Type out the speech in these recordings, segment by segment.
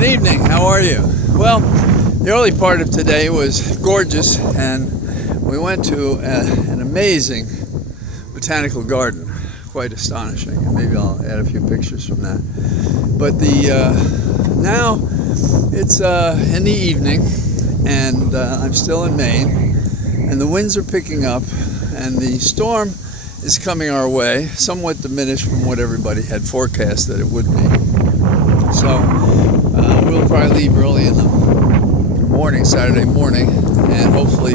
Good evening, how are you? Well, the early part of today was gorgeous, and we went to an amazing botanical garden. Quite astonishing, and maybe I'll add a few pictures from that. But now it's in the evening, and I'm still in Maine, and the winds are picking up, and the storm is coming our way, somewhat diminished from what everybody had forecast that it would be. So we'll probably leave early in the morning, Saturday morning, and hopefully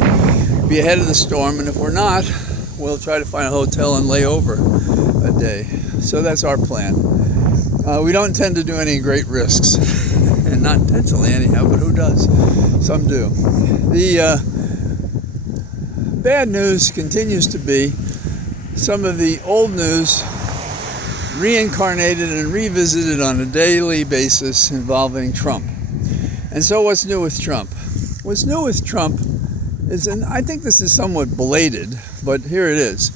be ahead of the storm. And if we're not, we'll try to find a hotel and lay over a day. So that's our plan. We don't intend to do any great risks, and not intentionally anyhow, but who does? Some do. The bad news continues to be some of the old news reincarnated and revisited on a daily basis involving Trump. And so what's new with Trump? What's new with Trump is, and I think this is somewhat belated, but here it is.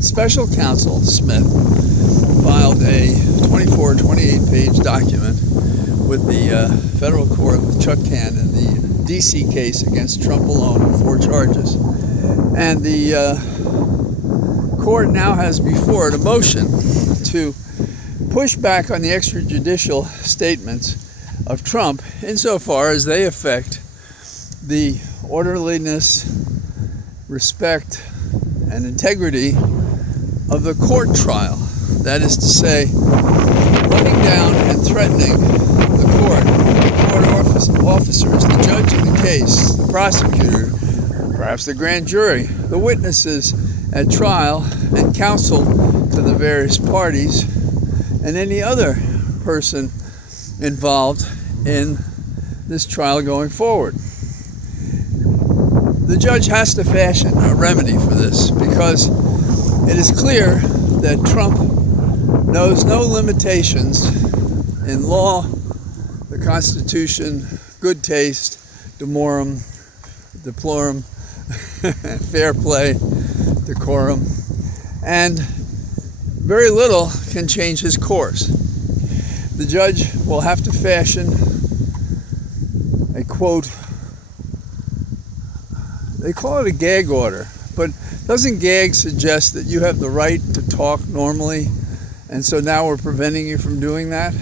Special Counsel Smith filed a 28-page document with the federal court with Chuck Cann in the D.C. case against Trump alone on 4 charges. And the court now has before it a motion to push back on the extrajudicial statements of Trump insofar as they affect the orderliness, respect, and integrity of the court trial. That is to say, running down and threatening the court officers, the judge of the case, the prosecutor, perhaps the grand jury, the witnesses at trial, and counsel to the various parties, and any other person involved in this trial going forward. The judge has to fashion a remedy for this, because it is clear that Trump knows no limitations in law, the Constitution, good taste, decorum, fair play, decorum, and very little can change his course. The judge will have to fashion a quote, they call it a gag order, but doesn't gag suggest that you have the right to talk normally, and so now we're preventing you from doing that?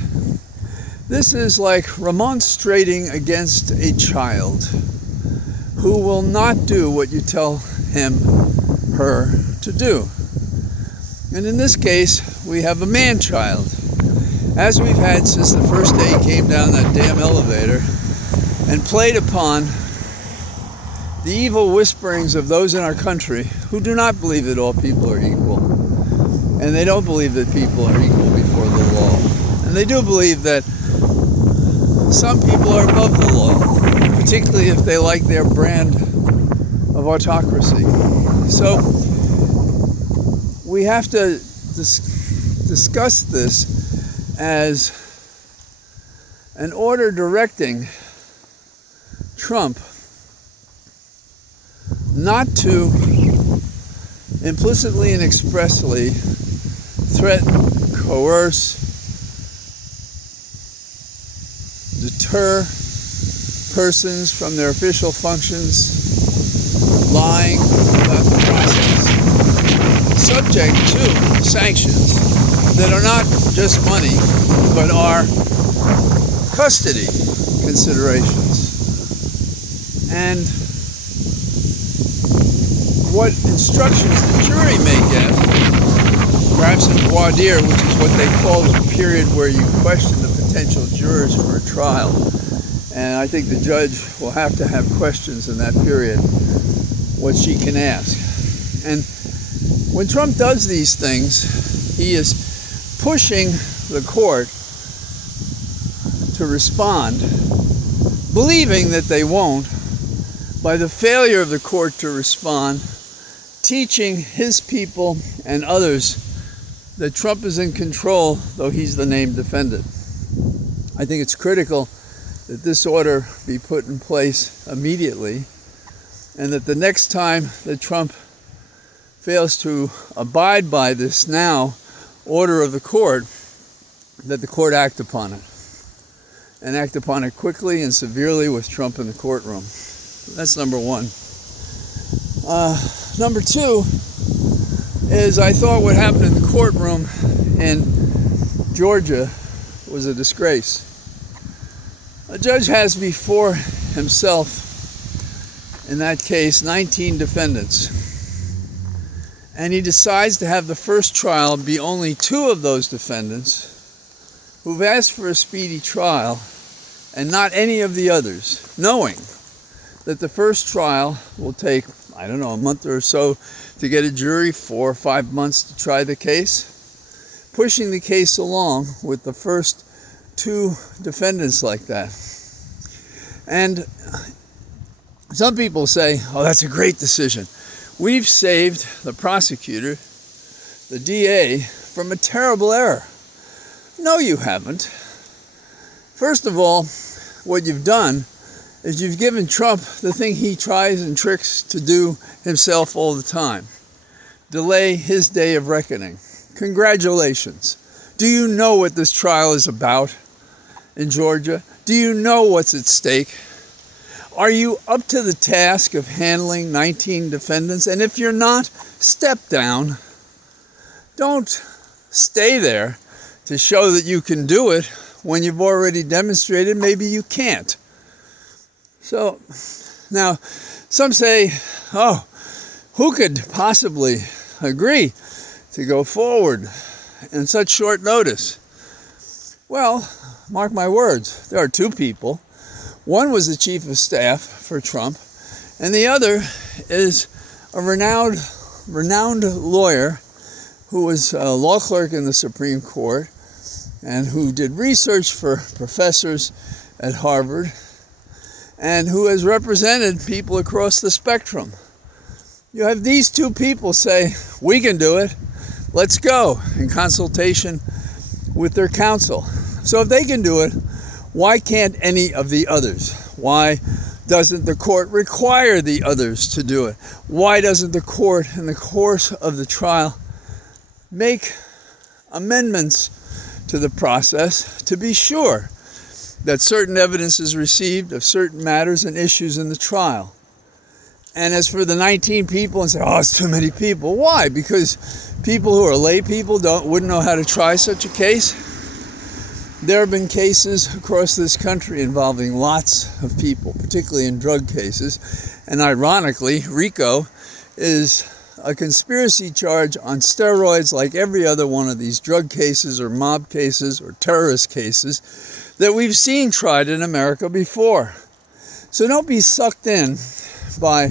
This is like remonstrating against a child who will not do what you tell him, her, to do. And in this case, we have a man-child, as we've had since the first day he came down that damn elevator and played upon the evil whisperings of those in our country who do not believe that all people are equal. And they don't believe that people are equal before the law. And they do believe that some people are above the law, particularly if they like their brand of autocracy. So we have to discuss this as an order directing Trump not to implicitly and expressly threaten, coerce, deter persons from their official functions, lying about the process, subject to sanctions that are not just money, but are custody considerations. And what instructions the jury may get, perhaps in voir dire, which is what they call the period where you question the potential jurors for a trial. And I think the judge will have to have questions in that period, what she can ask. And when Trump does these things, he is pushing the court to respond, believing that they won't, by the failure of the court to respond, teaching his people and others that Trump is in control, though he's the named defendant. I think it's critical that this order be put in place immediately, and that the next time that Trump fails to abide by this now order of the court, that the court act upon it. and act upon it quickly and severely with Trump in the courtroom. That's number one. Number two is I thought what happened in the courtroom in Georgia was a disgrace. A judge has before himself, in that case, 19 defendants. And he decides to have the first trial be only 2 of those defendants who've asked for a speedy trial and not any of the others, knowing that the first trial will take, I don't know, a month or so to get a jury, 4 or 5 months to try the case, pushing the case along with the first 2 defendants like that. And some people say, oh, that's a great decision. We've saved the prosecutor, the DA, from a terrible error. No, you haven't. First of all, what you've done is you've given Trump the thing he tries and tricks to do himself all the time. Delay his day of reckoning. Congratulations. Do you know what this trial is about in Georgia? Do you know what's at stake? Are you up to the task of handling 19 defendants? And if you're not, step down. Don't stay there to show that you can do it when you've already demonstrated maybe you can't. So now some say, oh, who could possibly agree to go forward in such short notice? Well, mark my words, there are 2 people. One was the chief of staff for Trump, and the other is a renowned lawyer who was a law clerk in the Supreme Court and who did research for professors at Harvard and who has represented people across the spectrum. You have these 2 people say, we can do it, let's go, in consultation with their counsel. So if they can do it, why can't any of the others? Why doesn't the court require the others to do it? Why doesn't the court, in the course of the trial, make amendments to the process to be sure that certain evidence is received of certain matters and issues in the trial? And as for the 19 people and say, oh, it's too many people. Why? Because people who are lay people wouldn't know how to try such a case? There have been cases across this country involving lots of people, particularly in drug cases. And ironically, RICO is a conspiracy charge on steroids like every other one of these drug cases or mob cases or terrorist cases that we've seen tried in America before. So don't be sucked in by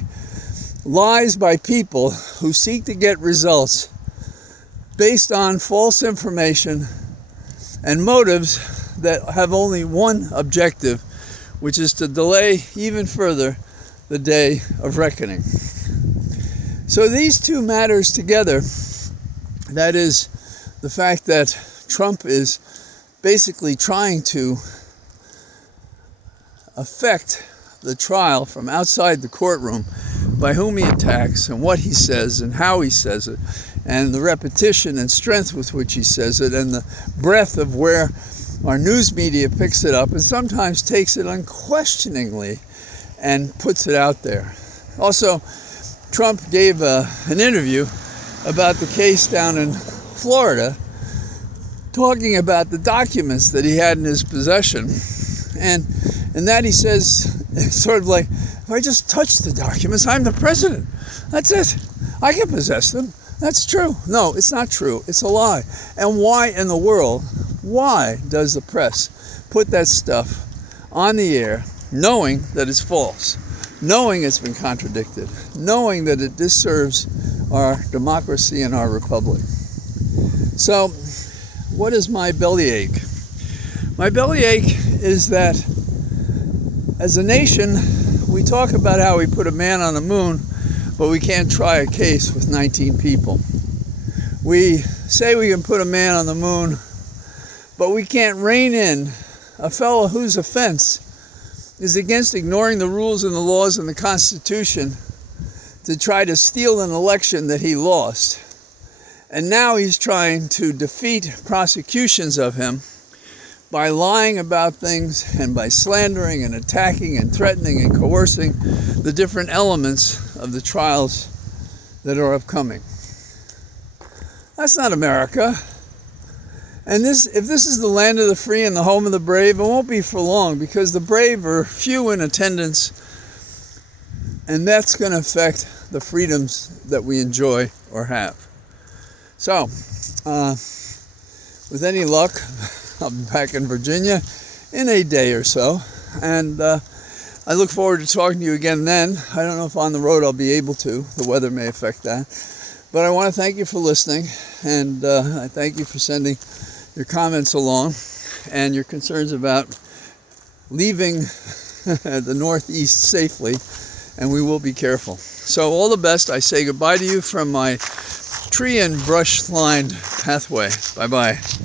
lies by people who seek to get results based on false information and motives that have only one objective, which is to delay even further the day of reckoning. So these 2 matters together, that is the fact that Trump is basically trying to affect the trial from outside the courtroom by whom he attacks and what he says and how he says it, and the repetition and strength with which he says it, and the breadth of where our news media picks it up and sometimes takes it unquestioningly and puts it out there. Also, Trump gave an interview about the case down in Florida, talking about the documents that he had in his possession. And in that he says, sort of like, if I just touch the documents, I'm the president. That's it. I can possess them. That's true. No, it's not true. It's a lie. And why in the world, why does the press put that stuff on the air knowing that it's false, knowing it's been contradicted, knowing that it disserves our democracy and our republic? So, what is my bellyache? My bellyache is that as a nation, we talk about how we put a man on the moon, but we can't try a case with 19 people. We say we can put a man on the moon, but we can't rein in a fellow whose offense is against ignoring the rules and the laws and the Constitution to try to steal an election that he lost. And now he's trying to defeat prosecutions of him by lying about things and by slandering and attacking and threatening and coercing the different elements of the trials that are upcoming. That's not America. And if this is the land of the free and the home of the brave, it won't be for long, because the brave are few in attendance, and that's going to affect the freedoms that we enjoy or have. So, with any luck, I'll be back in Virginia in a day or so, and I look forward to talking to you again then. I don't know if on the road I'll be able to. The weather may affect that. But I want to thank you for listening, and I thank you for sending your comments along and your concerns about leaving the Northeast safely, and we will be careful. So all the best. I say goodbye to you from my tree and brush lined pathway. Bye-bye.